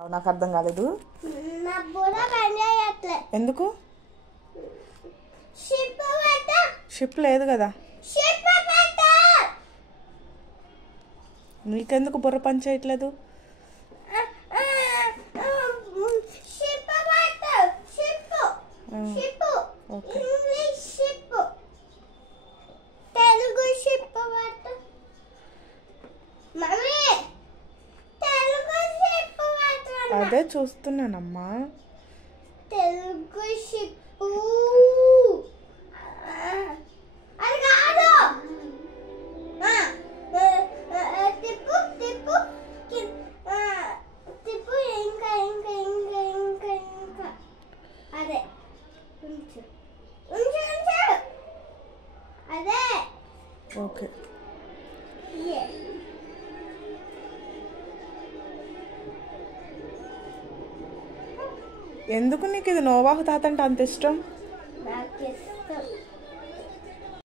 నాకు అర్థం కాలేదు. ఎందుకు? షిప్ లేదు కదా. నీకెందుకు బుర్ర పని చేయట్లేదు? అదే చూస్తున్నానమ్మా. తెలుగు షిప్పు తిప్పు తిప్పు తిప్పు ఇంకా ఇంకా ఇంకా ఇంకా ఇంకా అదే ఉంచు ఉంచు ఉంచు అదే. ఓకే. ఎందుకు నీకు ఇది నోవాహు తాత అంటే అంత ఇష్టం? నాకు